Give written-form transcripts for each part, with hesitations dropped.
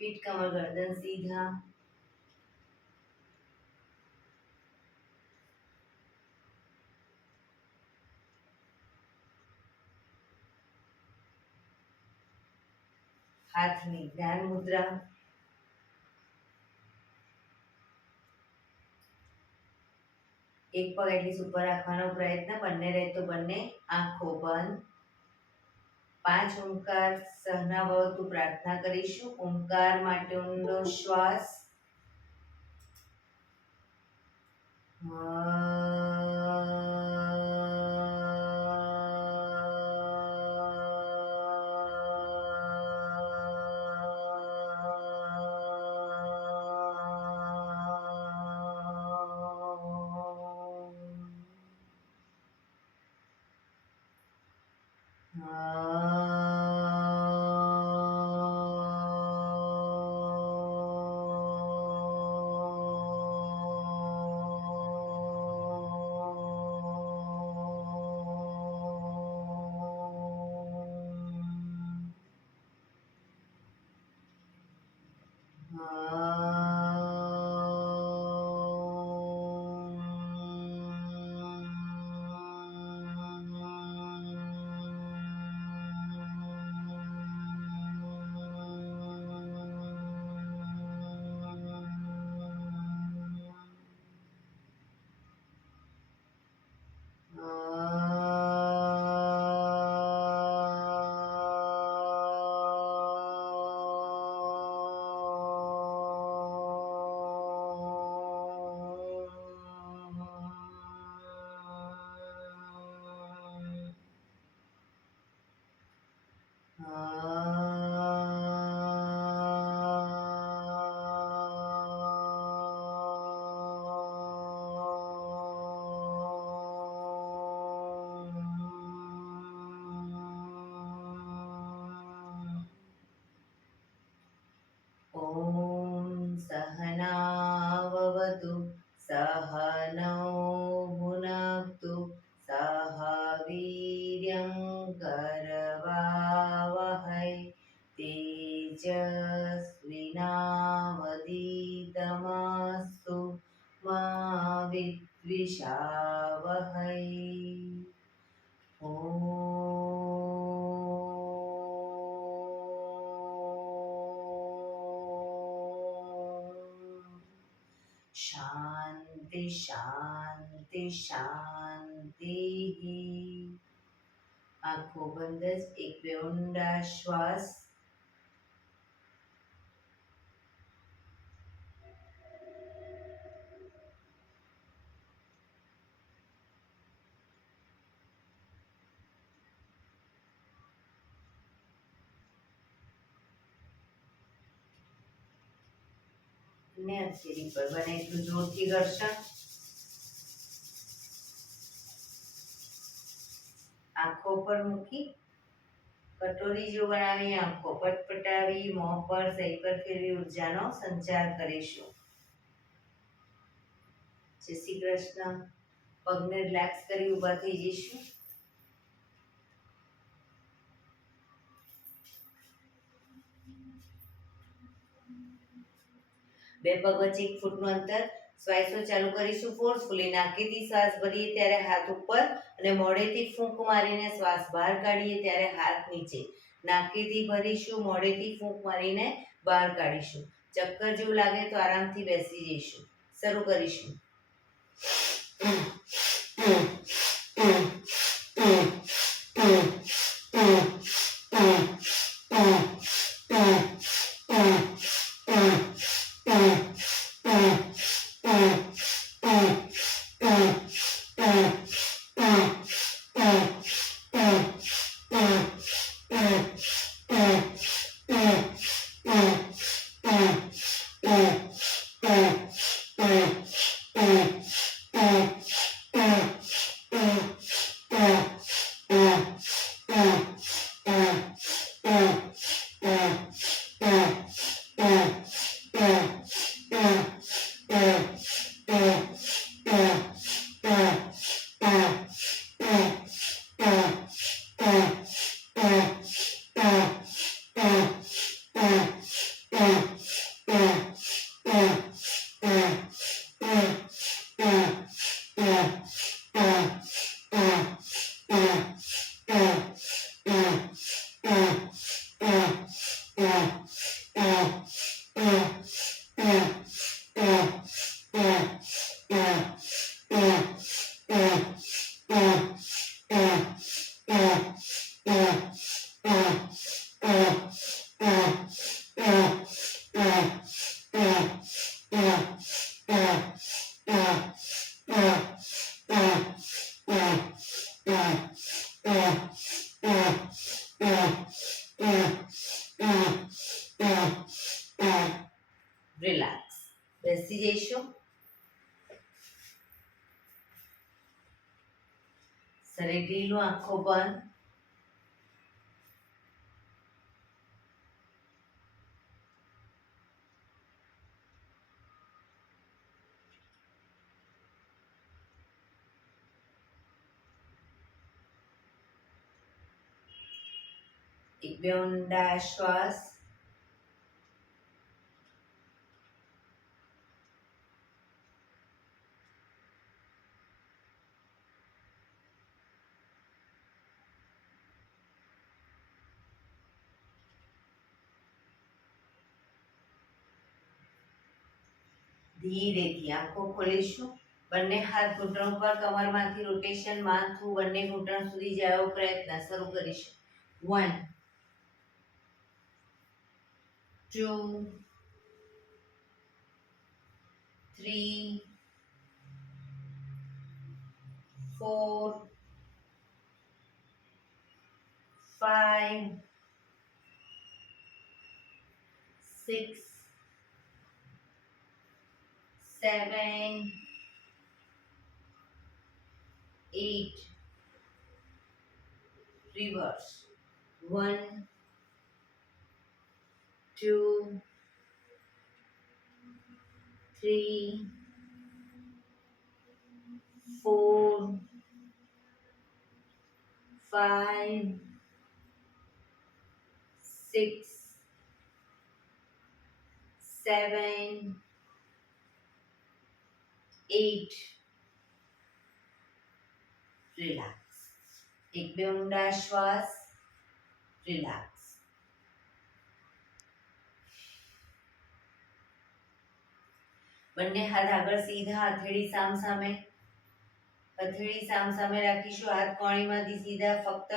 पीठ कमर गर्दन सीधा। हाथनी ध्यान मुद्रा। एक पग एटलीस्ट ऊपर રાખવાનો પ્રયત્ન, બંને રહે તો બંને આંખો બંધ। 5 ઓમકાર સહના ભવતુ પ્રાર્થના કરીશું। ઓમકાર માટે ઊંડો શ્વાસ। सहनाववतु सहनौ भुनक्तु सह वीर्यं करवावहै तेजस्विनावधीतमस्तु मा विद्विषावहै। शांति शांति शांति। आंखों बंद। एक બે ઊંડા શ્વાસ। ને હથેળી પર બને એટલું જોરથી ઘર્ષણ। આંખો પર મૂકી કટોરી જો બનાવી આંખો પટપટાવી મોં પર સહી પર ફેરવી ઉર્જાનો સંચાર કરીશું। જય શ્રી કૃષ્ણ। પગને રિલેક્સ કરી ઊભા થઈ જઈશું। બે પગ વચ્ચે 1 ફૂટનું અંતર। શ્વાસો ચાલુ કરીશું ફોર્સફુલી। નાકેથી શ્વાસ ભરીએ ત્યારે હાથ ઉપર અને મોઢેથી ફૂંક મારીને શ્વાસ બહાર કાઢીએ ત્યારે હાથ નીચે। નાકેથી ભરીશું, મોઢેથી ફૂંક મારીને બહાર કાઢીશું। ચક્કર જેવું લાગે તો આરામથી બેસી જઈશું। શરૂ કરીશું। રિલેક્સ. બેસી જઈશું. શરીર ઢીલું, આંખો બંધ. એક બે ઊંડા શ્વાસ. ધીરેથી આંખો ખોલીશું. બંને હાથ ઘૂંટણ પર, કમરમાંથી રોટેશન, માથું બંને ઘૂંટણ સુધી જાય એવો પ્રયત્ન શરૂ કરીશું. 1 2 3 4 5 6 7 8 reverse 1 2 3 4 5 6 7 8 રિલેક્સ. એક બે ઊંડા શ્વાસ. રિલેક્સ. બંને હાથ આગળ સીધા, હથેળી સામ સામે. હથેળી સામ સામે રાખીશું. હાથ કોણીમાંથી સીધા, ફક્ત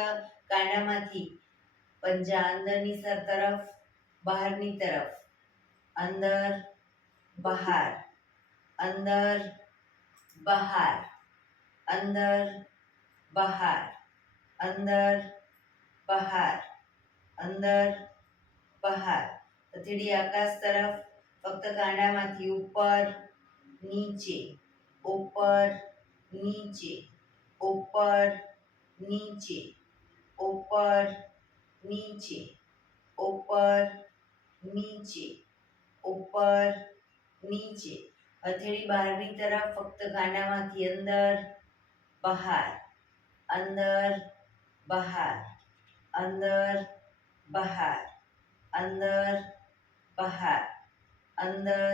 કાંડામાંથી પંજા અંદરની તરફ, બહારની તરફ. અંદર બહાર, અંદર બહાર, અંદર બહાર, અંદર બહાર, અંદર બહાર. હથેળી આકાશ તરફ, ફક્ત કાંડામાંથી ઉપર નીચે, ઉપર નીચે, ઉપર નીચે, ઉપર નીચે, ઉપર નીચે, ઉપર નીચે. હથેળી બહારની તરફ, ફક્ત કાંડામાંથી અંદર બહાર, અંદર બહાર, અંદર બહાર, અંદર બહાર, અંદર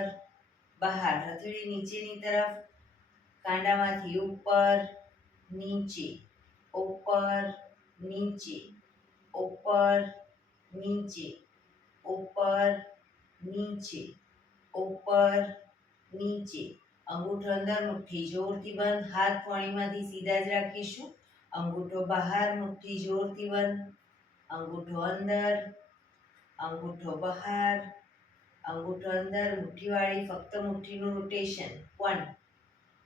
બહાર. હથેળી નીચેની તરફ, કાંડામાંથી ઉપર નીચે, ઉપર નીચે, ઉપર નીચે, ઉપર નીચે, ઉપર નીચે. અંગૂઠો અંદર, મુઠ્ઠી જોરથી બંધ. હાથ કોણીમાંથી સીધા જ રાખીશું. અંગૂઠો બહાર, મુઠ્ઠી જોરથી બંધ. અંગૂઠો અંદર, અંગૂઠો બહાર, અંગૂઠો અંદર. મુઠ્ઠીવાળી ફક્ત મુઠ્ઠીનું રોટેશન. 1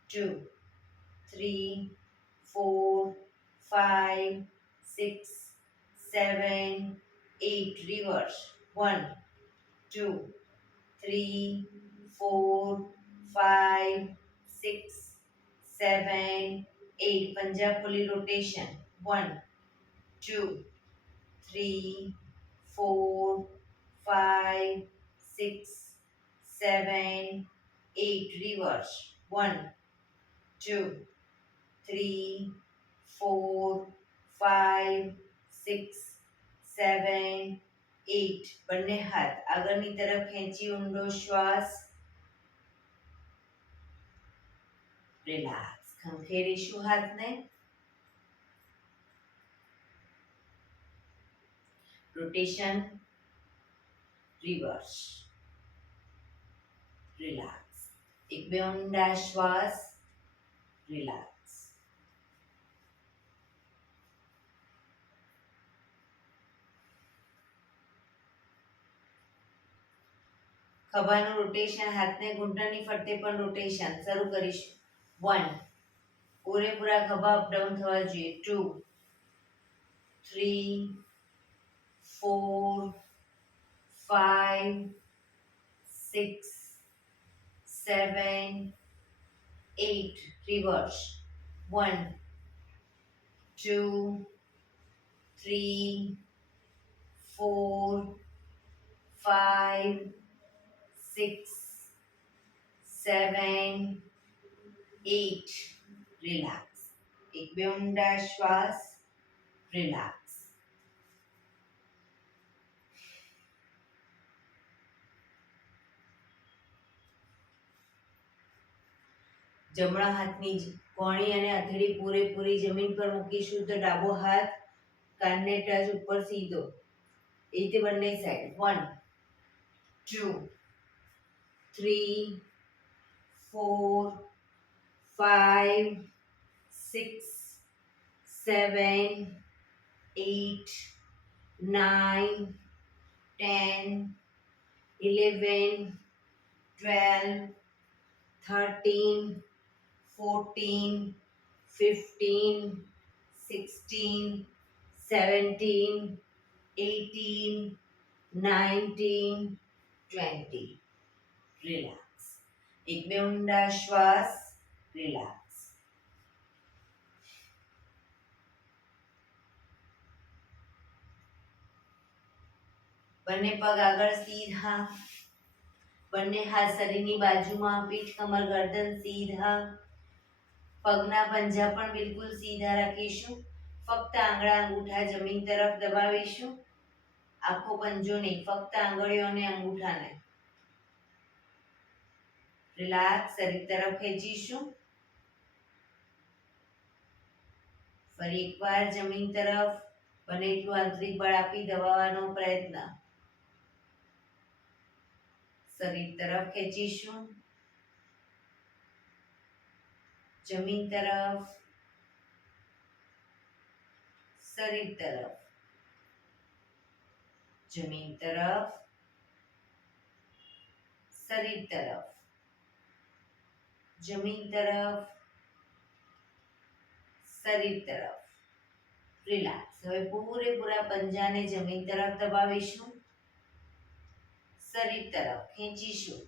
2 3 4 5 6 7 8 રિવર્સ 1 2 3 4 5 6 7 8 પંજા ખોલી રોટેશન 1 2 3 4 5 6 7 8 reverse 1 2 3 4 5 6 7 8 બંને હાથ આગળની તરફ ખેંચી ઊંડો શ્વાસ રિલેક્સ ખંખેરીશું હાથને રોટેશન રિવર્સ, રિલેક્સ. એક બે ઊંડા શ્વાસ, રિલેક્સ. ખભાનું રોટેશન, હાથને ઘૂંટણની ફરતે પણ રોટેશન શરૂ કરીશું. 1, પૂરેપૂરા ખભા અપડાઉન થવા જોઈએ. 2, 3, 4, 5, 6, 7, 8. રિવર્સ. 1, 2, 3, 4, 5, 6, 7, 8. રિલેક્સ. એક બે ઊંડા શ્વાસ, રિલેક્સ. જમણા હાથની કોણી અને હથેળી પૂરેપૂરી જમીન પર મૂકીશું તો ડાબો હાથ કાનને ટચ ઉપર સીધો. એ રીતે બંને સાઈડ. 1, 2, 3, 4, 5, 6, 7, 8, 9, 10, 11, 12, 13, 14, 15, 16, 17, 18, 19, 20. રિલેક્સ. એક બે ઊંડા શ્વાસ, રિલેક્સ. બંને પગ આગળ સીધા, બંને હાથ શરીરની બાજુમાં, પીઠ કમર ગરદન સીધા. પગના પંજા પણ બિલકુલ સીધા રાખીશું. ફક્ત આંગળા અંગૂઠા જમીન તરફ દબાવીશું. આખો પંજો નહીં, ફક્ત આંગળીઓ અને અંગૂઠાને. રિલેક્સ. શરીર તરફ ખેંચીશું. ફરી એકવાર જમીન તરફ બને એટલું આંતરિક બળ આપી દબાવવાનો પ્રયત્ન. શરીર તરફ ખેંચીશું. જમીન તરફ, શરીર તરફ, જમીન તરફ, શરીર તરફ, જમીન તરફ, શરીર તરફ. રિલેક્સ. હવે પૂરેપૂરા પંજાને જમીન તરફ દબાવીશું. શરીર તરફ ખેંચીશું.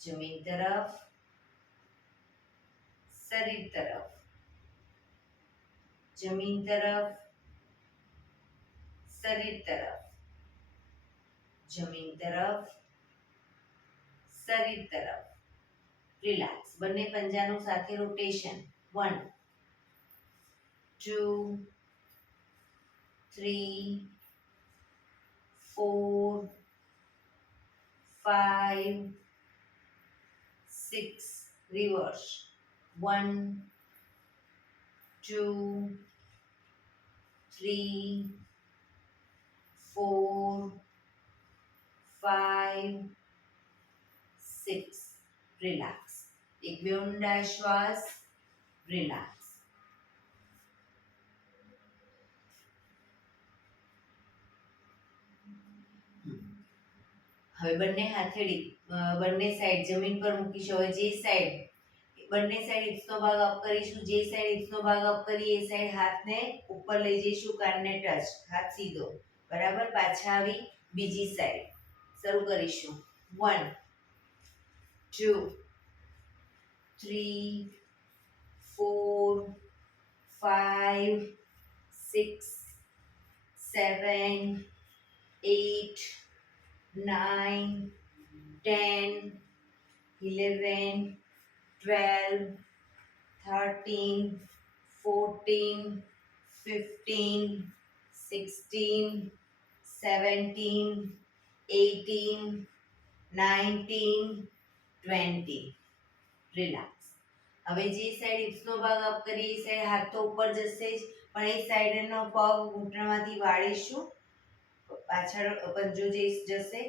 જમીન તરફ, શરીર તરફ, જમીન તરફ, શરીર તરફ, જમીન તરફ, શરીર તરફ. રિલેક્સ. બંને પંજાનું સાથે રોટેશન. 1, 2, 3, 4, 5, 6. રિવર્સ. 1, 2, 3, 4, 5, 6. રિલેક્સ. એક બે ઊંડા શ્વાસ, રિલેક્સ. હવે બંને હાથેળી બંને સાઈડ જમીન પર મૂકીશું. હવે જે સાઈડ બંને સાઈડ હિપ્સનો ભાગ અપ કરીશું. જે સાઈડ હિપ્સનો ભાગ અપ કરી એ સાઈડ હાથને ઉપર લઈ જઈશું. કાનને ટચ, હાથ સીધો. બરાબર. પાછા આવી બીજી સાઈડ શરૂ કરીશું. 1, 2, 3, 4, 5, 6, 7, 8, 9, 10, 11, 12, 13, 14, 15, 16, 17, 18, 19, 20. રિલેક્સ. હવે જે સાઈડ હિપ્સનો ભાગ અપ કરીએ એ સાઈડ હાથ તો ઉપર જશે જ, પણ એ સાઈડનો પગ ઘૂંટણમાંથી વાળીશું. પાછળ પંજો જશે,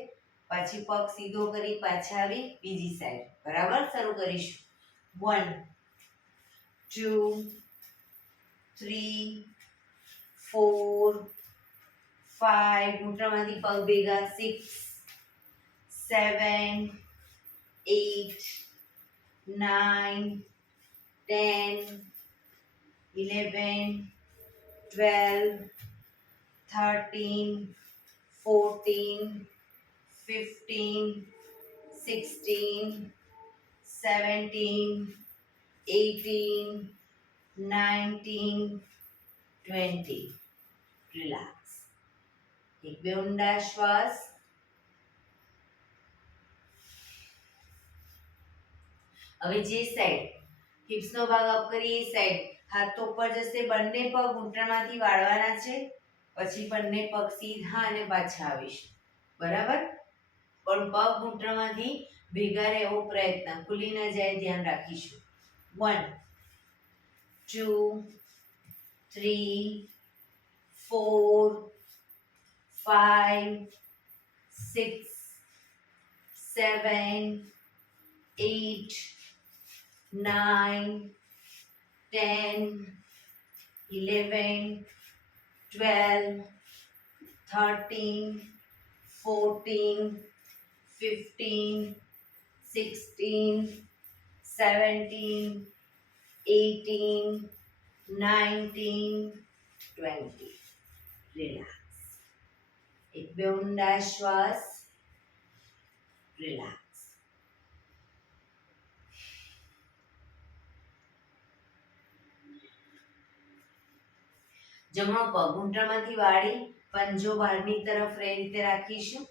પછી પગ સીધો કરી પાછા આવી બીજી સાઈડ. બરાબર, શરૂ કરીશું. 1 2 3 4 5, ઘૂંટણમાંથી પગ ભેગા, 6 7 8 9 10 11 12 13 14 15 16 17 18 19 20. રિલેક્સ. એક બે ઊંડા શ્વાસ. હવે જે સાઈડ હિપ્સનો ભાગ અપ કરીએ એ સાઈડ હાથ ઉપર જશે, બંને પગ ઘૂંટણમાંથી વાળવાના છે, પછી બંને પગ સીધા અને પાછા આવીશું. બરાબર, પણ પગ ઘૂંટણમાંથી ભેગા રહે એવો પ્રયત્ન, ખુલી ન જાય ધ્યાન રાખીશું. 1 2 3 4 5 6 7 8 9 10 11 12 13 14 15 16 17 18 19 20. રિલેક્સ. એક બે ઊંડા શ્વાસ. રિલેક્સ. જમણો પગ ઘૂંટણમાંથી વાળી પંજો બહારની તરફ એ રીતે રાખીશું.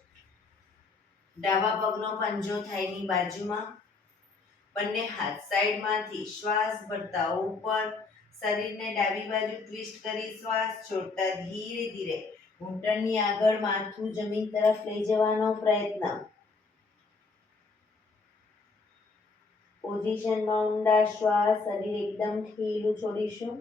ડાબા પગનો પંજો થાઈની બાજુમાં. બંને હાથ સાઈડમાંથી શ્વાસ ભરતા ઉપર, શરીરને ડાબી બાજુ ટ્વિસ્ટ કરી શ્વાસ છોડતા ધીરે ધીરે ઘૂંટણની આગળ માથું જમીન તરફ લઈ જવાનો પ્રયત્ન. પોઝિશનમાં ઊંડા શ્વાસ, શરીર એકદમ ઢીલું છોડીશું.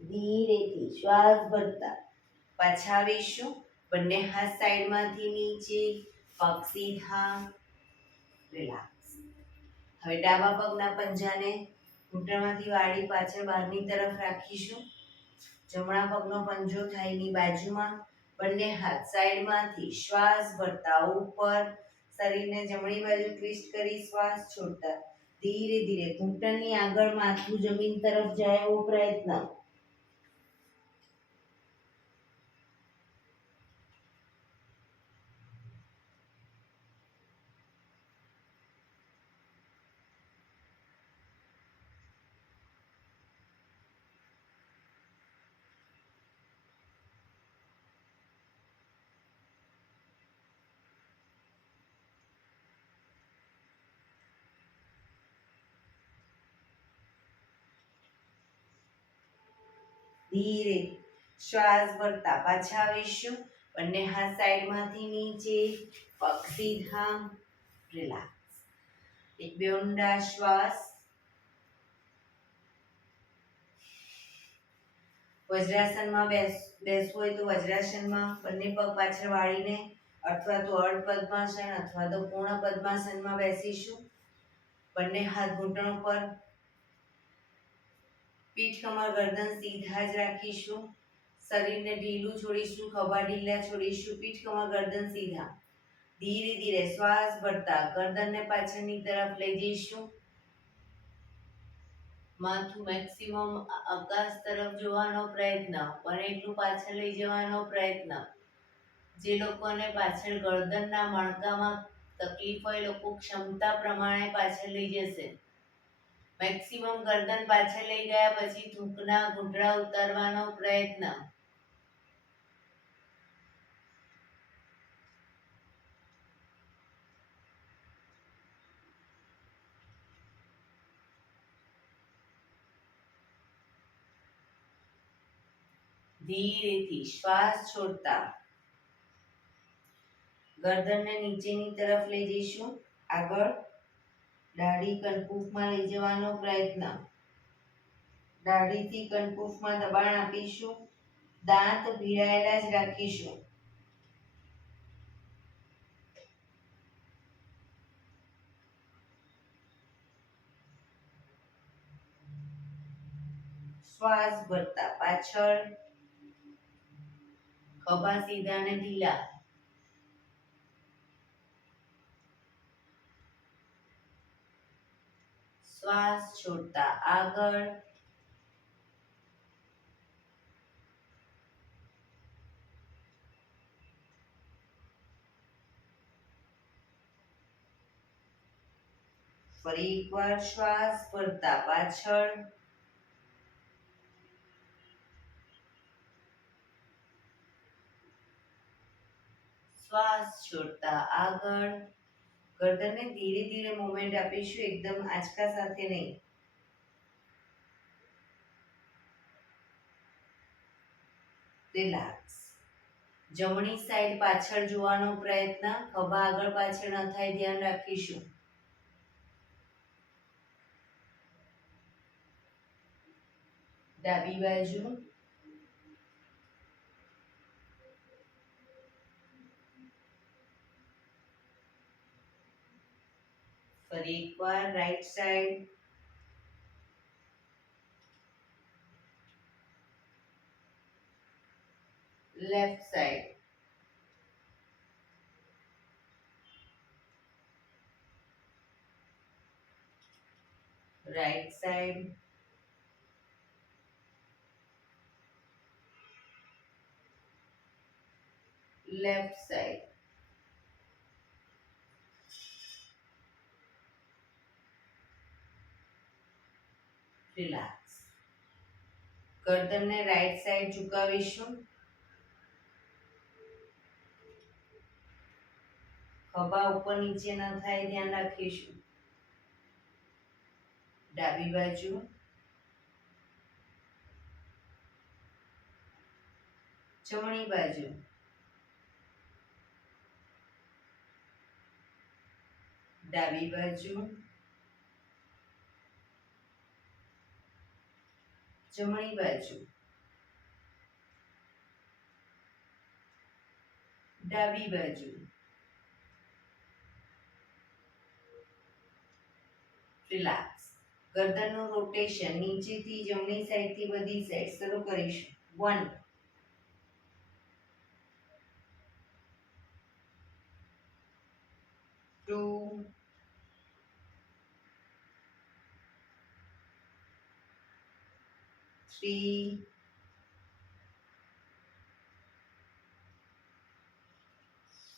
ધીરેથી શ્વાસ ભરતા પાછા આવીશું. બંને હાથ સાઈડમાંથી નીચે, પગ સીધા. રિલેક્સ. હવે ડાબા પગના પંજાને ઘૂંટણમાંથી વાળી પાછળ બહારની તરફ રાખીશું. જમણા પગનો પંજો થાઈની બાજુમાં. બંને હાથ સાઈડમાંથી શ્વાસ ભરતા ઉપર, શરીરને જમણી બાજુ ટ્વિસ્ટ કરી શ્વાસ છોડતા ધીરે ધીરે ઘૂંટણની આગળ માથું જમીન તરફ જાય એવો પ્રયત્ન. ધીરે શ્વાસ ભરતા પાછા આવીશું. બંને હાથ સાઈડમાંથી નીચે, પગ સીધા. રિલેક્સ. એક બે ઊંડા શ્વાસ. વજ્રાસનમાં બેસવું હોય તો વજ્રાસનમાં બંને પગ પાછળ વાળીને, અથવા તો અર્ધ પદ્માસન અથવા તો પૂર્ણ પદ્માસનમાં બેસીશું. બંને હાથ ઘૂંટણો પર, પીઠ કમર ગરદન સીધા જ રાખીશું. શરીરને ઢીલું છોડીશું, ખભા ઢીલા છોડીશું, પીઠ કમર ગરદન સીધા. ધીરે ધીરે શ્વાસ ભરતા ગરદનને પાછળની તરફ લઈ જઈશું. માથું મેક્સિમમ આકાશ તરફ જોવાનો પ્રયત્ન, પણ એટલું પાછળ લઈ જવાનો પ્રયત્ન. જે લોકોને પાછળ ગરદનના મણકામાં તકલીફ હોય, લોકો ક્ષમતા પ્રમાણે પાછળ લઈ જશે. મેક્સિમમ ગરદન પાછળ લઈ ગયા પછી થૂંકના ઘૂંટડા ઉતારવાનો પ્રયત્ન. ધીરેથી શ્વાસ છોડતા ગરદનને નીચેની તરફ લઈ જઈશું. આગળ દાઢી કનકુફમાં લઈ જવાનો પ્રયત્ન. દાઢીથી કનકુફમાં દબાણ આપીશું. દાંત ભીડાયેલા જ રાખીશું. શ્વાસ ભરતા પાછળ, ખભા સીધા અને ઢીલા. શ્વાસ છોડતા આગળ, ફરી એકવાર શ્વાસ ભરતા પાછળ, શ્વાસ છોડતા આગળ. ગરદનને ધીરે ધીરે મૂવમેન્ટ આપીશું, એકદમ આંચકા સાથે નહીં. રિલેક્સ. જમણી સાઈડ પાછળ જોવાનો પ્રયત્ન. ખભા આગળ પાછળ ન થાય, ધ્યાન રાખીશું. ડાબી બાજુ, ફરી એકવાર right side, left side, right side, left side. Relax. ગરદનને રાઈટ સાઈડ ઝુકાવીશું. ખભા ઉપર નીચે ન થાય, ધ્યાન રાખીશું. ડાબી બાજુ, જમણી બાજુ, ડાબી બાજુ, જમણી બાજુ, ડાબી બાજુ. રિલેક્સ. ગરદનનું રોટેશન નીચેથી જમણી સાઈડથી બધી સાઈડ શરૂ કરીશું. 1 2 3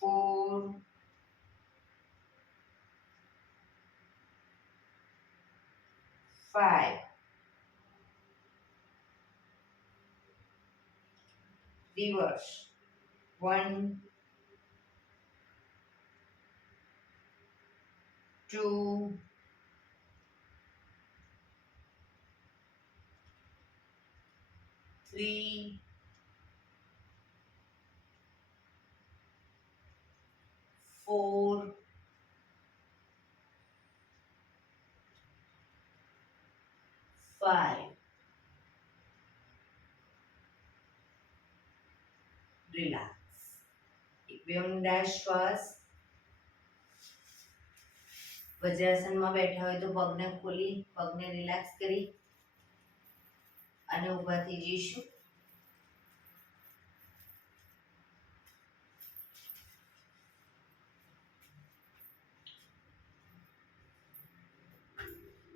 4 5. Reverse. 1 2 3 4 5. રિલેક્સ. એક ઊંડા શ્વાસ. વજ્રાસનમાં બેઠા હોય તો પગને ખોલી, પગને રિલેક્સ કરી અને ઊભા થઈ જઈશું.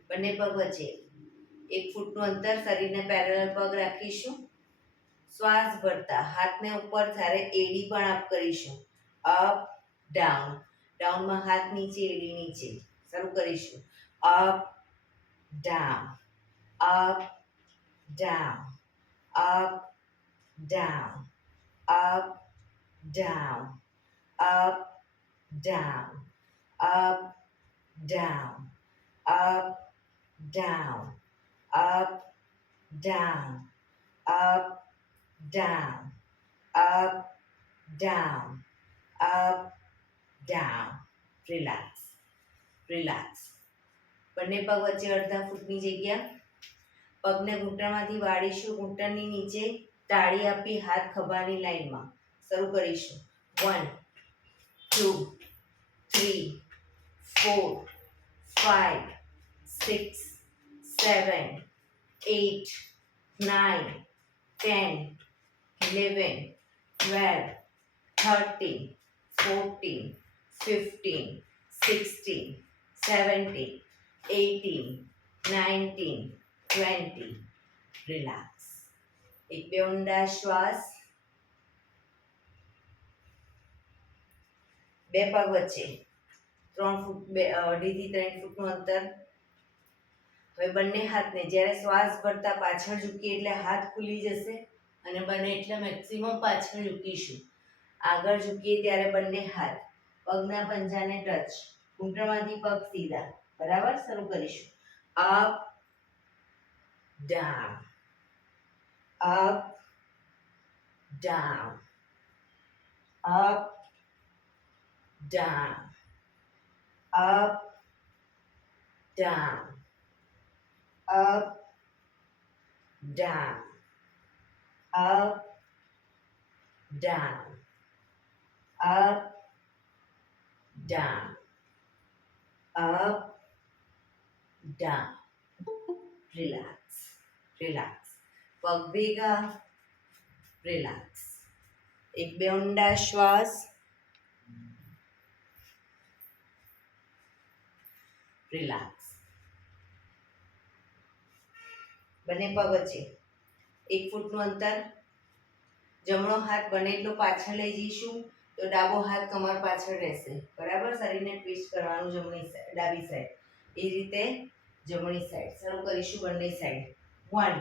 બંને પગ વચ્ચે 1 ફૂટનું અંતર, શરીરને પેરેલલ પગ રાખીશું. શ્વાસ ભરતા હાથને ઉપર ત્યારે એડી પણ અપ કરીશું. Up down. ડાઉનમાં હાથ નીચે, એડી નીચે. શરૂ કરીશું. Up down, up down, up down, up down, up down, up down, up, down, up, down, up, down, up, down, up, down. Relax, relax. બંને પગ વચ્ચે અડધા ફૂટની જગ્યા. પગને ઘૂંટણમાંથી વાળીશું, ઘૂંટણની નીચે તાળી આપી હાથ ખભાની લાઈનમાં. શરૂ કરીશું. 1 2 3 4 5 6 7 8 9 10 11 12 13 14 15 16 17 18 19 20. Relax. એક બે ઊંડા શ્વાસ. બે પગ વચ્ચે 3 ફૂટ 2.5 થી 3 ફૂટનું અંતર. હવે બંને હાથને જ્યારે શ્વાસ ભરતા પાછળ ઝૂકીએ એટલે હાથ ખુલી જશે અને બને એટલે મેક્સિમમ પાછળ ઝૂકીશું. આગળ ઝૂકીએ ત્યારે બંને હાથ પગના પંજાને ટચ, ઘૂંટણમાંથી પગ સીધા. બરાબર. શરૂ કરીશું. Up, down, up, down, up, down, up, down, up, down, up, down, up, down, up, down. Relax, relax. પગ ભેગા. રિલેક્સ. એક બે ઊંડા શ્વાસ. રિલેક્સ. બંને પગ વચ્ચે 1 ફૂટનું અંતર. જમણો હાથ બને એટલો પાછળ લઈ જઈશું તો ડાબો હાથ કમર પાછળ રહેશે. બરાબર. શરીરને ટ્વિસ્ટ કરવાનું જમણી સાઈડ, ડાબી સાઈડ. એ રીતે જમણી સાઈડ. શરૂ કરીશું બંને સાઈડ. 1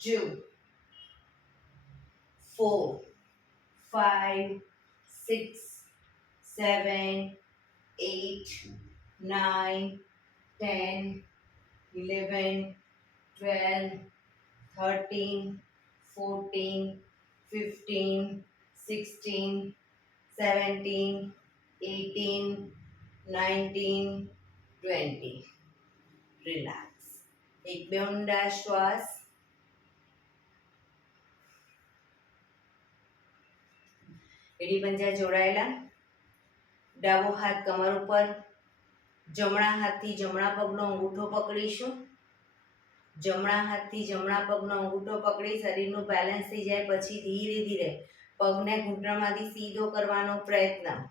2 4 5 6 7 8 9 10 11 12 13 14 15 16 17 18 19 20. રિલેક્સ. એક બે ઊંડા શ્વાસ. એડી પંજા જોડાયેલા. ડાબો હાથ કમર ઉપર. જમણા હાથથી જમણા પગનો અંગૂઠો પકડીશું. જમણા હાથથી જમણા પગનો અંગૂઠો પકડી શરીરનું બેલેન્સ થઈ જાય પછી ધીરે ધીરે પગને ઘૂંટણમાંથી સીધો કરવાનો પ્રયત્ન.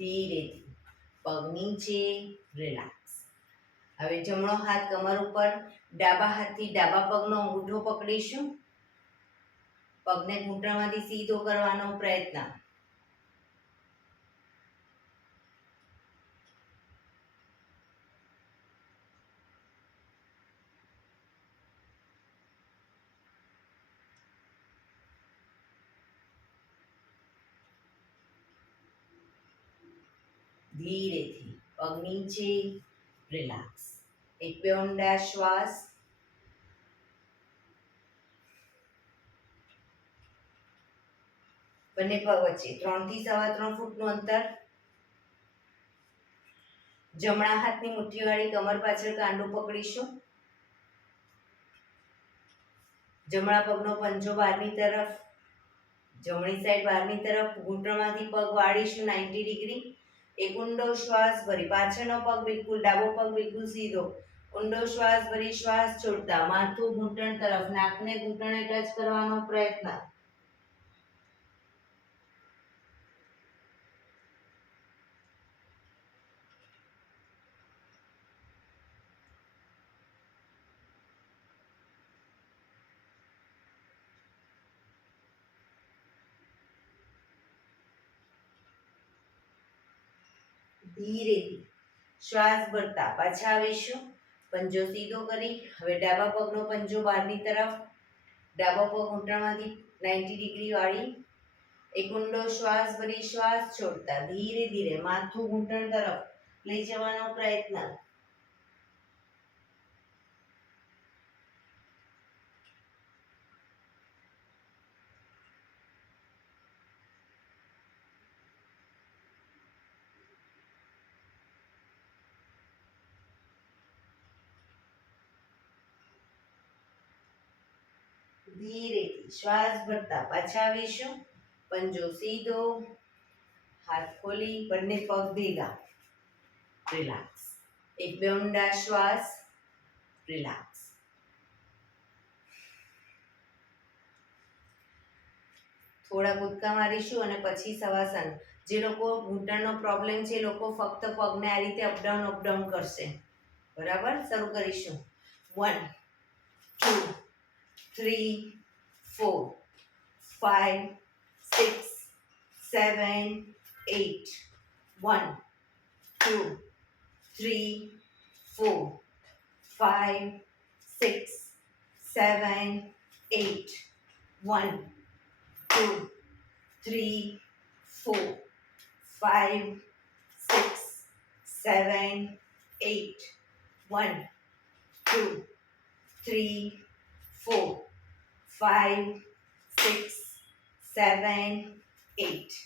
ધીરેથી પગ નીચે. રિલેક્સ. હવે જમણો હાથ કમર ઉપર. ડાબા હાથથી ડાબા પગનો અંગૂઠો પકડીશું. પગને ઘૂંટણમાંથી સીધો કરવાનો પ્રયત્ન. ધીરેથી પગ નીચે. રિલેક્સ. એક બે ઊંડા શ્વાસ. બંને પગ વચ્ચે 3 થી 3.25 ફૂટનું અંતર. જમણા હાથની મુઠ્ઠીવાળી કમર પાછળ કાંડું પકડીશું. જમણા પગનો પંજો બહારની તરફ. જમણી સાઈડ બહારની તરફ. ઘૂંટણમાંથી પગ વાળીશું 90 ડિગ્રી. એક ઊંડો શ્વાસ ભરી પાછળનો પગ બિલકુલ, ડાબો પગ બિલકુલ સીધો. ઊંડો શ્વાસ ભરી શ્વાસ છોડતા માથું ઘૂંટણ તરફ, નાકને ઘૂંટણે ટચ કરવાનો પ્રયત્ન. ધીરેથી શ્વાસ ભરતા પાછા આવીશું. પંજો સીધો કરી હવે ડાબા પગનો પંજો બહારની તરફ, ડાબા પગ ઘૂંટણમાંથી 90 ડિગ્રી વાળી. એક ઊંડો શ્વાસ ભરી શ્વાસ છોડતા ધીરે ધીરે માથું ઘૂંટણ તરફ લઈ જવાનો પ્રયત્ન. ધીરેથી શ્વાસ ભરતા પાછા આવીશું. પંજો સીધો, હાથ ખોલી, બંને પગ ભેગા, રિલેક્સ. એક બે ઊંડા શ્વાસ, રિલેક્સ. થોડા કૂદકા મારીશું અને પછી શવાસન. જે લોકો ઘૂંટણનો પ્રોબ્લેમ છે એ લોકો ફક્ત પગને આ રીતે અપડાઉન કરશે. બરાબર, શરૂ કરીશું. 1 2 3 4 5 6 7 8 1 2 3 4 5 6 7 8 1 2 3 4 5 6 7 8 1 2 3 4 5 6 7 8.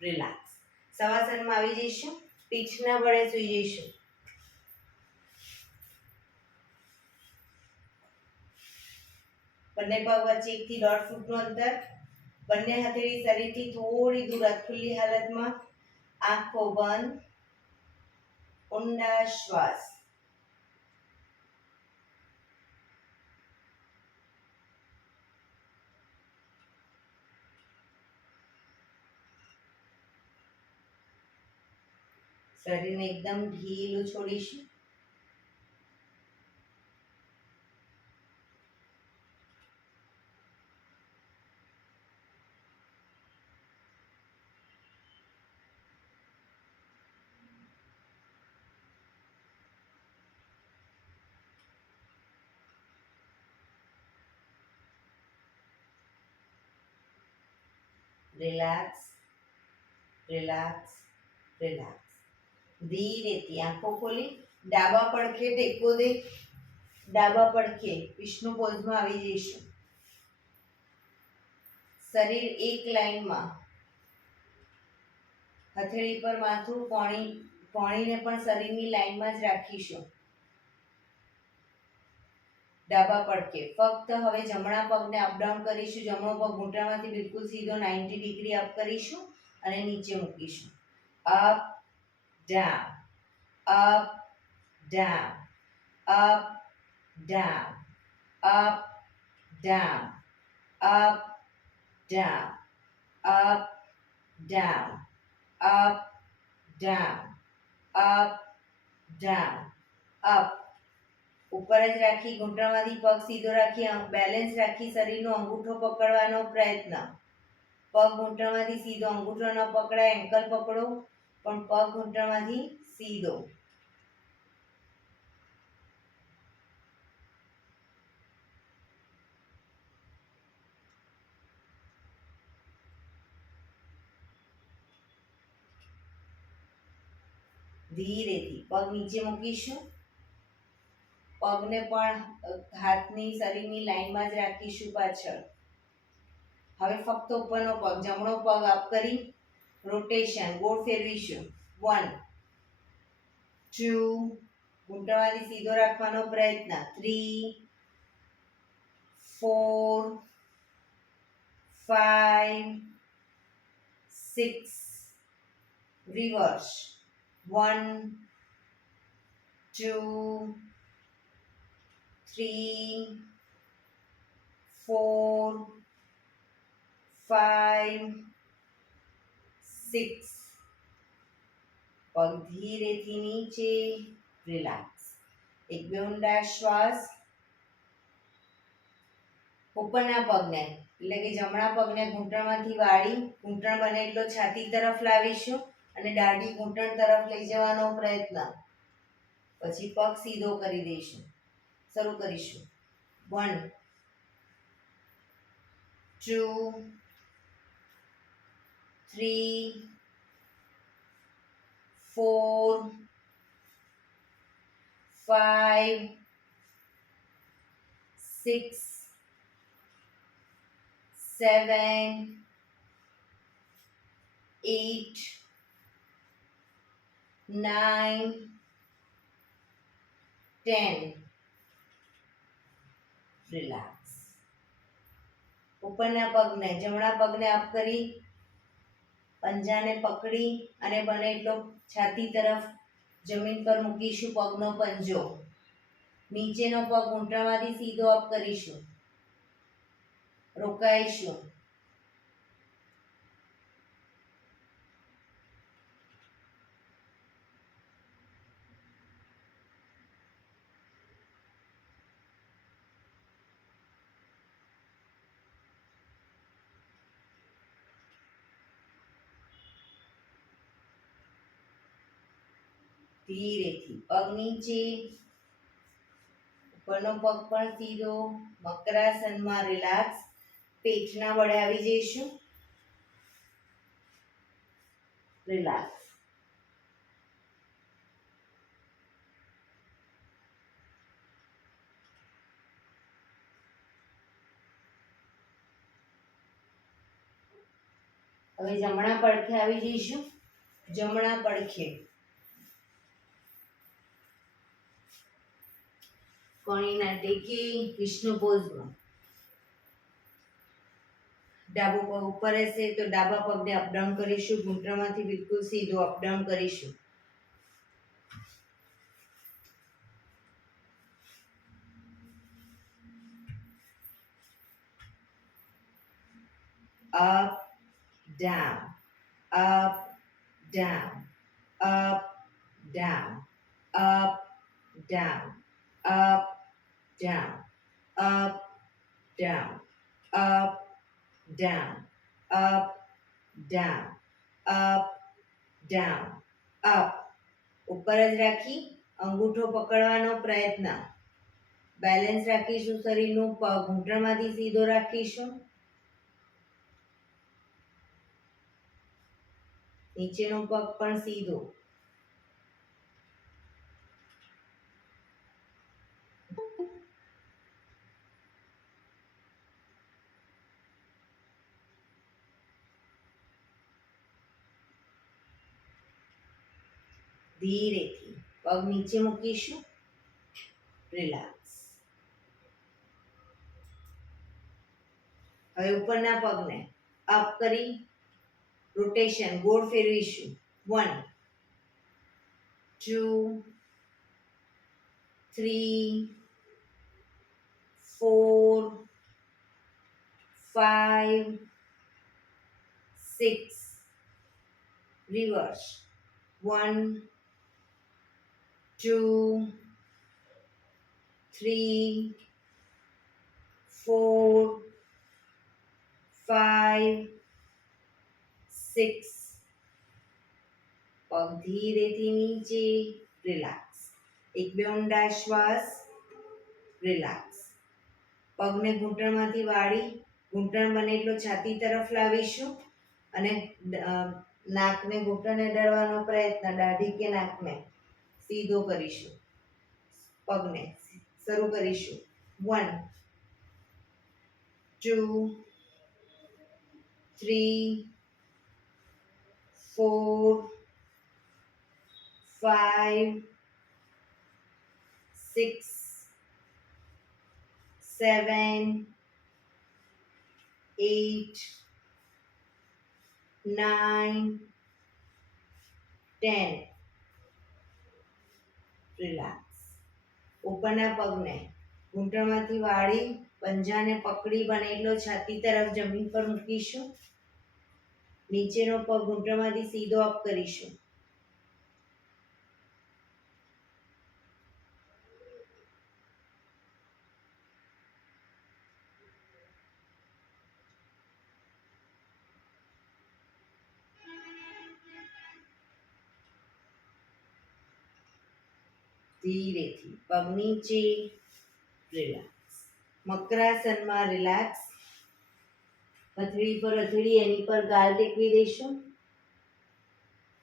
રિલેક્સ. શવાસનમાં આવી જઈશું. પીઠના બળે સૂઈ જઈશું. બંને પગ વચ્ચે 1 થી 1.5 ફૂટનું અંતર. બંને હથેળી શરીરથી થોડી દૂર ખુલ્લી હાલતમાં. આંખો બંધ. ઊંડા શ્વાસ. શરીરને એકદમ ઢીલું છોડીશું. Relax, relax, relax. ધીરેથી આંખો ખોલી ડાબા પડખે ટેકો દે. ડાબા પડખે વિષ્ણુ પોઝમાં આવી જઈશું. શરીર એક લાઈનમાં. હથેળી પર માથું, કોણીને પણ શરીરની લાઈનમાં જ રાખીશું. ડાબા પડખે ફક્ત હવે જમણા પગને અપડાઉન કરીશું. જમણો પગ ઘૂંટણમાંથી બિલકુલ સીધો 90 ડિગ્રી અપ કરીશું અને નીચે મૂકીશું. Up down, up down, up down, up down, up down, up down, up down, up down, up. ઉપર જ રાખી ઘૂંટણમાંથી પગ સીધો રાખી બેલેન્સ રાખી શરીરનો અંગૂઠો પકડવાનો પ્રયત્ન. પગ ઘૂંટણમાંથી સીધો, અંગૂઠો ન પકડાય, એન્કલ પકડો પણ પગ ઘૂંટણમાંથી સીધો. ધીરેથી પગ નીચે મૂકીશું. પગને પણ હાથની શરીરની લાઈનમાં જ રાખીશું પાછળ. હવે ફક્ત ઉપરનો પગ, જમણો પગ અપ કરી રોટેશન ગોળ ફેરવીશું. 1 2 ઘૂંટણમાંથી સીધો રાખવાનો પ્રયત્ન. 3 4 5 6 રિવર્સ. 1 2 3 4 5 6. પગ ધીરેથી નીચે. રિલેક્સ. એક બે ઊંડા શ્વાસ. ઉપરના પગને એટલે કે જમણા પગને ઘૂંટણમાંથી વાળી ઘૂંટણ બને એટલો છાતી તરફ લાવીશું અને દાઢી ઘૂંટણ તરફ લઈ જવાનો પ્રયત્ન. પછી પગ સીધો કરી દઈશું. શરૂ કરીશું. 1 2 3 4 5 6 7 8 9 10. રિલેક્સ. ઉપરના પગને જમણા પગને અપ કરી પંજાને પકડી અને બને એટલો છાતી તરફ જમીન પર મૂકીશું. પગનો પંજો નીચેનો પગ ઘૂંટણમાંથી સીધો અપ કરીશું. રોકાઈશું. ધીરેથી પગ નીચે, ઉપરનો પગ પણ સીધો. મકરાસનમાં રિલેક્સ. પેટના બળે આવી જઈશું. રિલેક્સ. હવે જમણા પડખે આવી જઈશું. જમણા પડખે કણીના ટેકે વિષ્ણુ પોઝમાં. ડાબો પગ ઉપર હશે તો ડાબા પગને અપડાઉન કરીશું. ઘૂંટણમાંથી બિલકુલ સીધો અપડાઉન કરીશું. up down, up down, up down, up down, up down, up down, up down, up down, up down, up. ઉપર જ રાખી અંગૂઠો પકડવાનો પ્રયત્ન. બેલેન્સ રાખીશું. શરીરનું પગ ઘૂંટણમાંથી સીધો રાખીશું. નીચેનો પગ પણ સીધો. ધીરેથી પગ નીચે મૂકીશું. રિલેક્સ. હવે ઉપરના પગને અપ કરી રોટેશન ગોળ ફેરવીશું. 1 2 3 4 5 6. રિવર્સ. 1 2 3 4 5 6. પગ ધીરેથી નીચે. રિલેક્સ. એક બે ઊંડા શ્વાસ. રિલેક્સ. પગને ઘૂંટણમાંથી વાળી ઘૂંટણ બને એટલો છાતી તરફ લાવીશું અને નાકને ઘૂંટણને અડાડવાનો પ્રયત્ન. દાઢી કે નાકને સીધો કરીશું. પગને શરૂ કરીશું. 1 2 3 4 5 6 7 8 9 10. રિલેક્સ. ઉપરના પગને ઘૂંટણમાંથી વાળી પંજાને પકડી બને એટલો છાતી તરફ જમીન પર મૂકીશું. નીચેનો પગ ઘૂંટણમાંથી સીધો અપ કરીશું. ધીરેથી પગ નીચે, રિલેક્સ. મકરાસનમાં રિલેક્સ. હથેળી પર હથેળી, એની પર ગાલ ટેકવી દઈશું.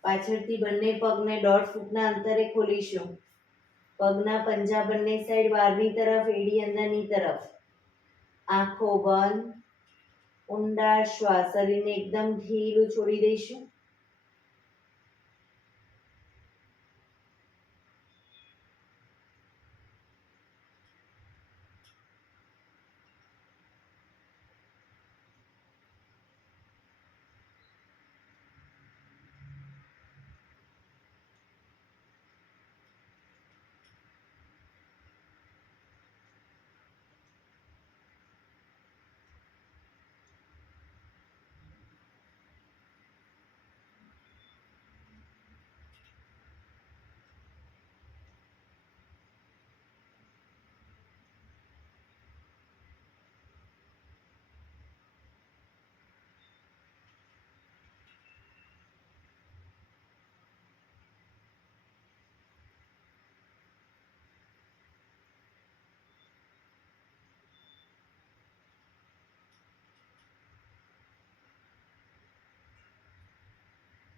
પાછળથી બંને પગને 1.5 ફૂટના અંતરે ખોલીશું. પગના પંજા બંને સાઈડ બહારની તરફ, એડી અંદરની તરફ. આંખો બંધ. ઊંડા શ્વાસ, શરીરને એકદમ ઢીલું છોડી દઈશું.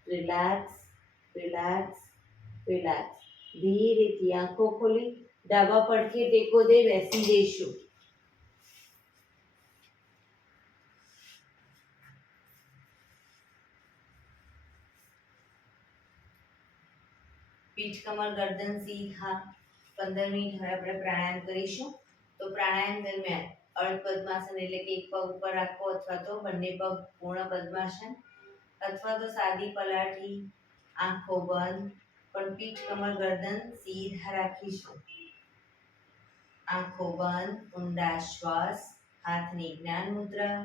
Relax, relax, relax. ધીરેથી આંખો ખોલી ડાબા પડખે ટેકો દે બેસી જઈશું. પીઠ કમર ગરદન સીધા. 15 મિનિટ હવે આપણે પ્રાણાયામ કરીશું. તો પ્રાણાયામ દરમિયાન અર્ધ પદ્માસન એટલે કે એક પગ ઉપર રાખો, અથવા તો બંને પગ પૂર્ણ પદ્માસન, અથવા તો સાદી પલાઠી, આંખો બંધ, પણ પીઠ કમર ગરદન સીધા રાખીશું. આંખો બંધ, ઊંડા શ્વાસ, હાથની જ્ઞાન મુદ્રા.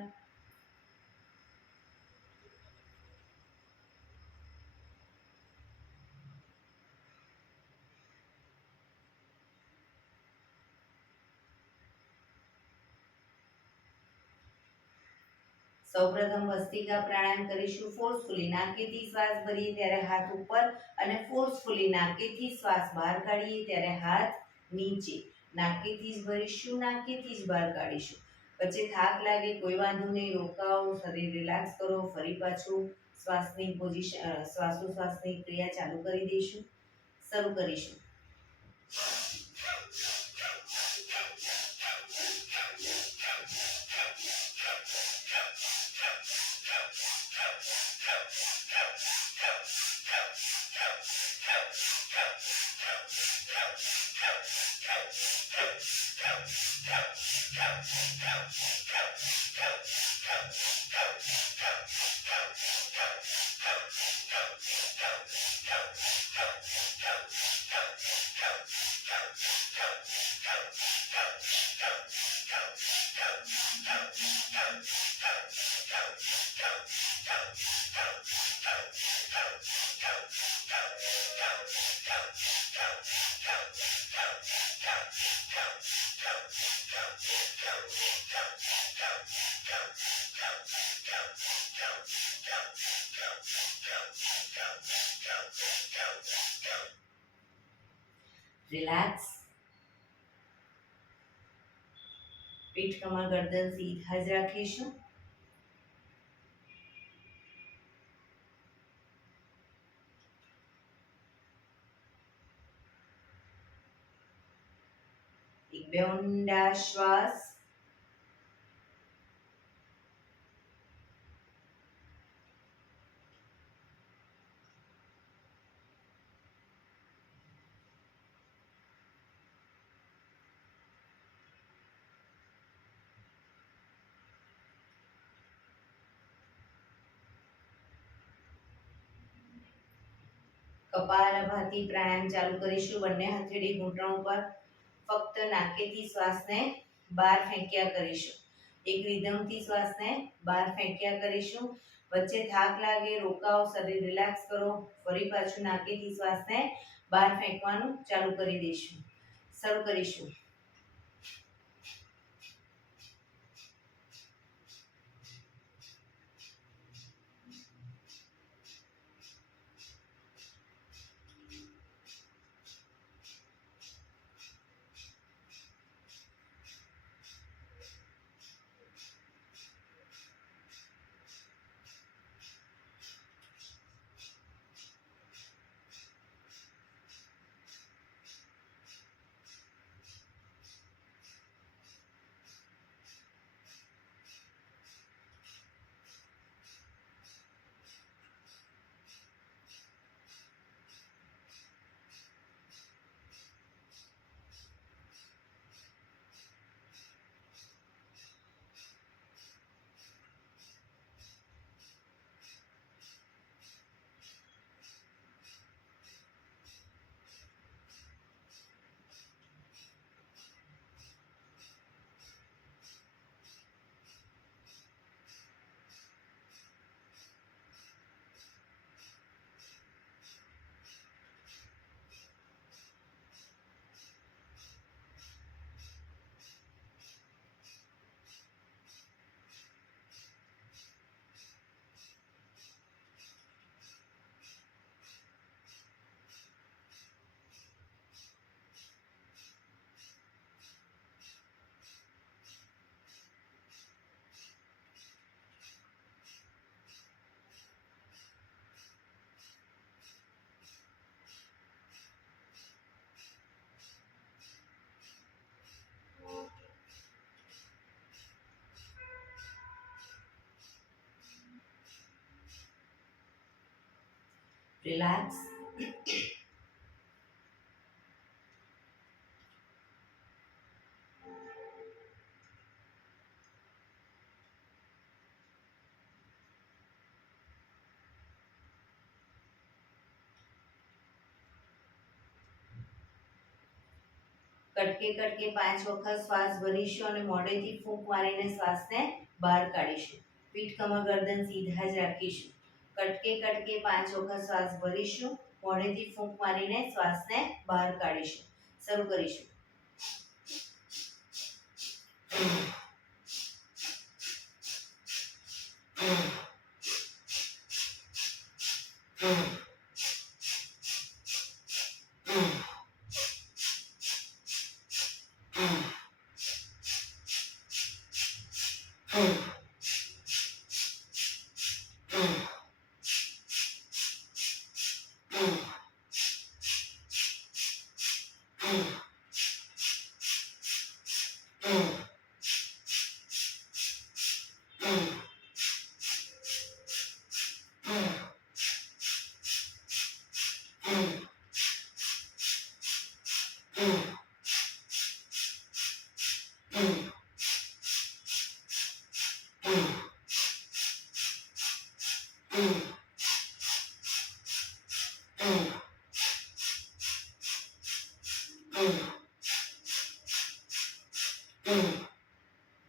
સૌપ્રથમ ભસ્ત્રિકા પ્રાણાયામ કરીશું. ફોર્સફુલી નાકેથી શ્વાસ ભરીએ ત્યારે હાથ ઉપર, અને ફોર્સફુલી નાકેથી શ્વાસ બહાર કાઢીએ ત્યારે હાથ નીચે. નાકેથી જ ભરીશું, નાકેથી જ બહાર કાઢીશું. વચ્ચે થાક લાગે કોઈ વાંધો નહીં, રોકાઓ, શરીર રિલેક્સ કરો, ફરી પાછું શ્વાસની પોઝિશન, શ્વાસોશ્વાસની ક્રિયા ચાલુ કરી દઈશું. શરૂ કરીશું. રિલેક્સ. પીઠ કમર ગરદન સીધા જ રાખીશું. એક બે ઊંડા શ્વાસ. કપાલભાતિ પ્રાણાયામ ચાલુ કરીશું. બંને હથેળી ઘૂંટણ ઉપર. ફક્ત નાકેથી શ્વાસને બહાર ફેંક્યા કરીશું. એક રિધમથી શ્વાસને બહાર ફેંક્યા કરીશું. વચ્ચે થાક લાગે, રોકાઓ, શરીર રિલેક્સ કરો, ફરી પાછું નાકેથી શ્વાસને બહાર ફેંકવાનું ચાલુ કરી દઈશું. શરૂ કરીશું. રિલેક્સ. કટકે કટકે 5 વખત શ્વાસ ભરીશું અને મોઢેથી ફૂંક મારીને શ્વાસને બહાર કાઢીશું. પીઠ કમર ગરદન સીધા જ રાખીશું. કટકે કટકે 5 વખત શ્વાસ ભરીશું, મોઢેથી ફૂંક મારીને શ્વાસને બહાર કાઢીશું. શરૂ કરીશું.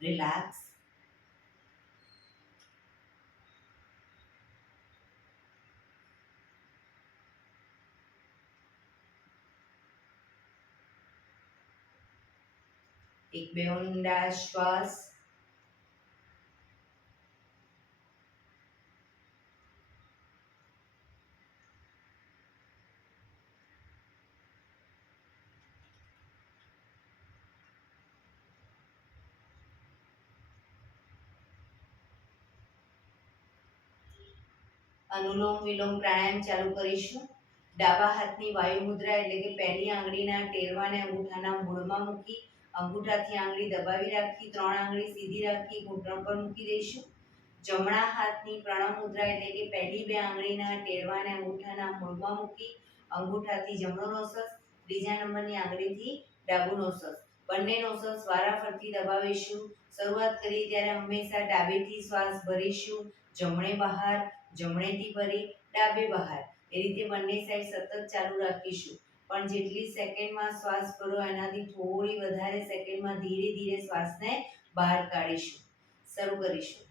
રિલેક્સ. એક બે ઊંડા શ્વાસ. અનુલોમ વિલોમ પ્રાણાયામ ચાલુ કરીશું. ડાબા હાથની વાયુ મુદ્રા એટલે કે પહેલી આંગળીના ટેરવાને અંગૂઠાના મૂળમાં મૂકી અંગૂઠાથી આંગળી દબાવી રાખી 3 આંગળી સીધી રાખી ઘૂંટણ પર મૂકી દઈશું. જમણા હાથની પ્રણવ મુદ્રા એટલે કે પહેલી 2 આંગળીના ટેરવાને અંગૂઠાના મૂળમાં મૂકી અંગૂઠાથી જમણો નોસસ, ત્રીજા નંબરની આંગળીથી ડાબુ નોસસ, બંને નોસસ વારાફરતી દબાવીશું. શરૂઆત કરી ત્યારે હંમેશા ડાબેથી શ્વાસ ભરીશું, જમણે બહાર, જમણેથી ભરી ડાબે બહાર, એ રીતે બંને સાઈડ સતત ચાલુ રાખીશું. પણ જેટલી સેકન્ડમાં શ્વાસ ભરો એનાથી થોડી વધારે સેકન્ડમાં ધીરે ધીરે શ્વાસને બહાર કાઢીશું. શરૂ કરીશું.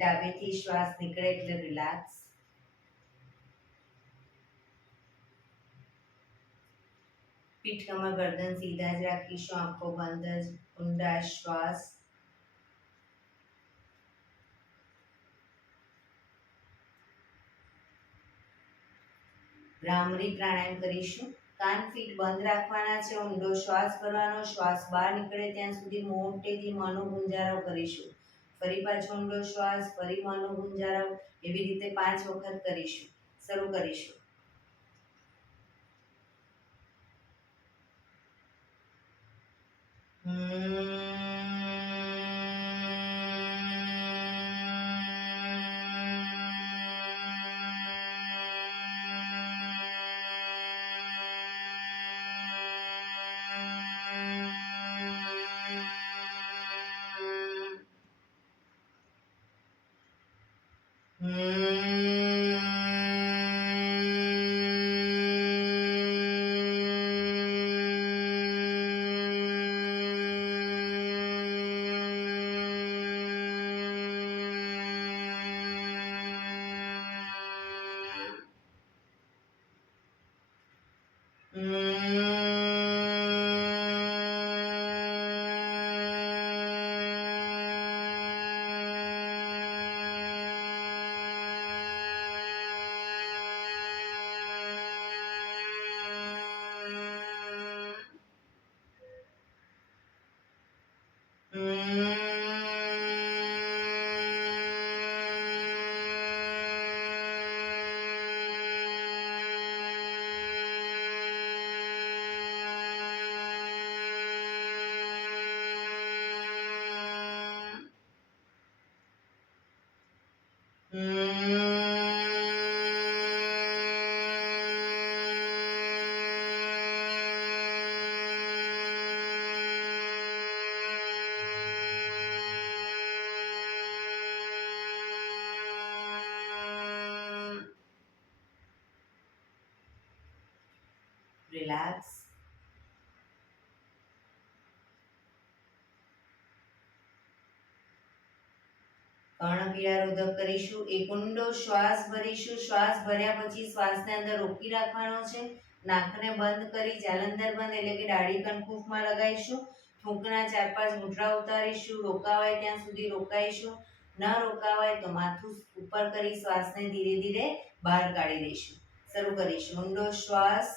ડાબેથી શ્વાસ નીકળે એટલે રિલેક્સ. પીઠ કમર ગરદન સીધા જ રાખીશું, આંખો બંધ જ. ઊંડા શ્વાસ. ભ્રામરી પ્રાણાયામ કરીશું. કાન ફીટ બંધ રાખવાના છે, ઊંડો શ્વાસ કરવાનો, શ્વાસ બહાર નીકળે ત્યાં સુધી મોટેથી મોંનો ગુંજારો કરીશું. ફરી પાછો ઊંડો શ્વાસ, ફરી મોંનો ગુંજારો, એવી રીતે 5 વખત કરીશું. શરૂ કરીશું. રિલેક્સ. કર્ણપીળારોધક કરીશું. એક ઊંડો શ્વાસ ભરીશું. શ્વાસ ભર્યા પછી શ્વાસને અંદર રોકી રાખવાનો છે. નાકને બંધ કરી જાલંધર બંધ એટલે કે દાઢી કનકુફમાં લગાવીશું. થૂંકના 4-5 મુઠ્ઠા ઉતારીશું. રોકાવાય ત્યાં સુધી રોકાઈશું. ન રોકાવાય તો માથું ઉપર કરી શ્વાસને ધીરે ધીરે બહાર કાઢી દઈશું. શરૂ કરીશું. ઊંડો શ્વાસ.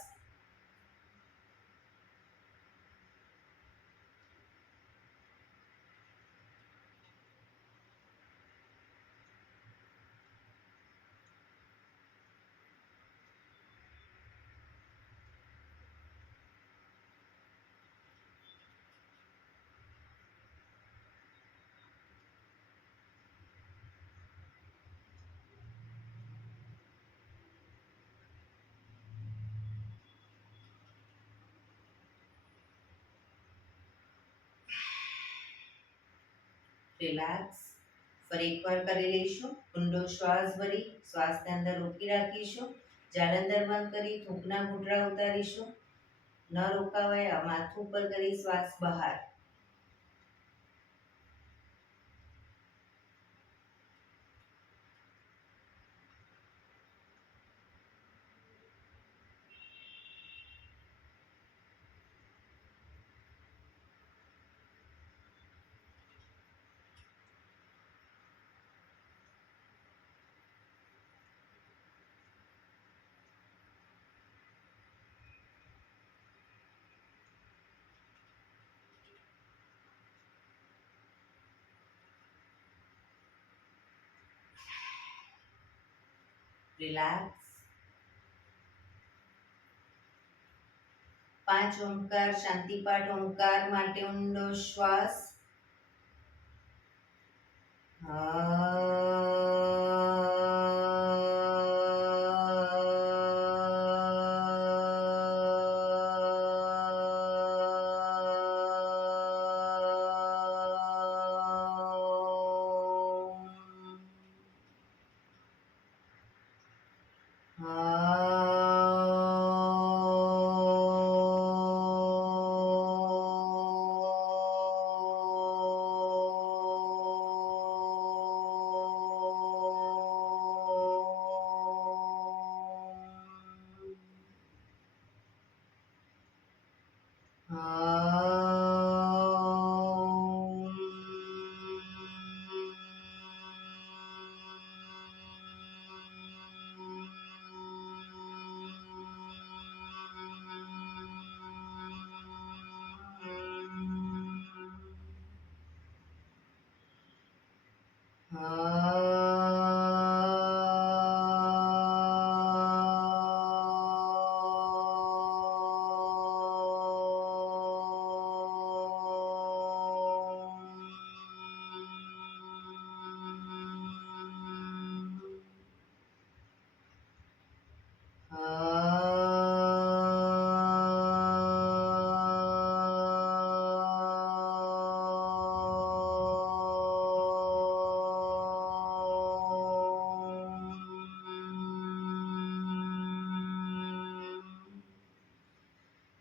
રિલેક્સ. ફરી એકવાર કરી લઈશું. ઊંડો શ્વાસ ભરી શ્વાસને અંદર રોકી રાખીશું. જાલંધર બંધ કરી થૂંકના ઘૂંટડા ઉતારીશું. ન રોકાવાય માથું ઉપર કરી શ્વાસ બહાર. રિલેક્સ. 5 ઓમકાર શાંતિપાઠ. ઓમકાર માટે ઊંડો શ્વાસ.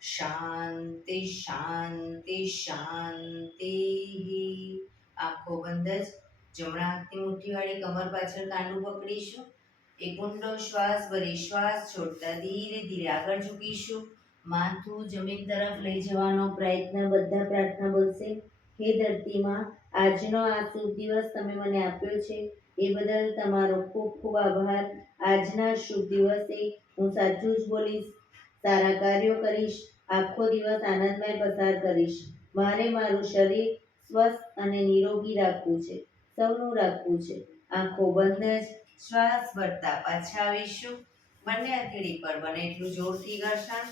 શાંતિ શાંતિ શાંતિ. આંખો બંધ જ જમણા હાથની મુઠ્ઠીવાળી કમર પાછળ કાંડું પકડીશું. એક ઊંડો શ્વાસ ભરી શ્વાસ છોડતા ધીરે ધીરે આગળ ઝૂકીશું. માથું જમીન તરફ લઈ જવાનો પ્રયત્ન. બધા પ્રાર્થના બોલશે. હે ધરતીમાં, આજનો આ શુભ દિવસ તમે મને આપ્યો છે એ બદલ તમારો ખૂબ ખૂબ આભાર. આજના શુભ દિવસે હું સાચું જ બોલીશ, સારા કાર્યો કરીશ, આખો દિવસ આનંદમય પસાર કરીશ. મારે મારું શરીર સ્વસ્થ અને નિરોગી રાખવું છે, સૌનું રાખવું છે. આંખો બંધ જ શ્વાસ ભરતા પાછા આવીશું. બંને હથેળી પર બને એટલું જોરથી ઘર્ષણ.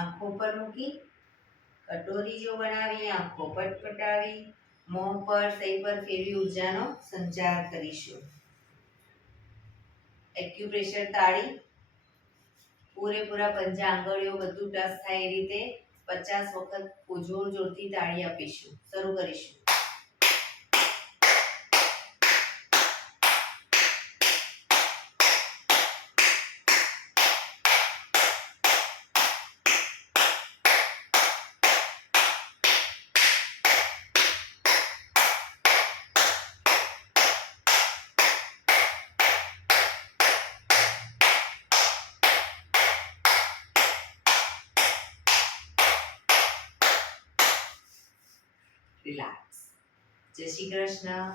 આંખો પર મૂકી કટોરી જો બનાવી આંખો પટપટાવી મોં પર સહી પર ફેરવી ઉર્જાનો સંચાર કરીશું. એક્યુપ્રેશર તાળી પૂરેપૂરા પંચાંગળીઓ બધું ટચ થાય એ રીતે 50 વખત જોર જોરથી તાળી આપીશું. શરૂ કરીશું. રિલેક્સ. જય શ્રી કૃષ્ણ.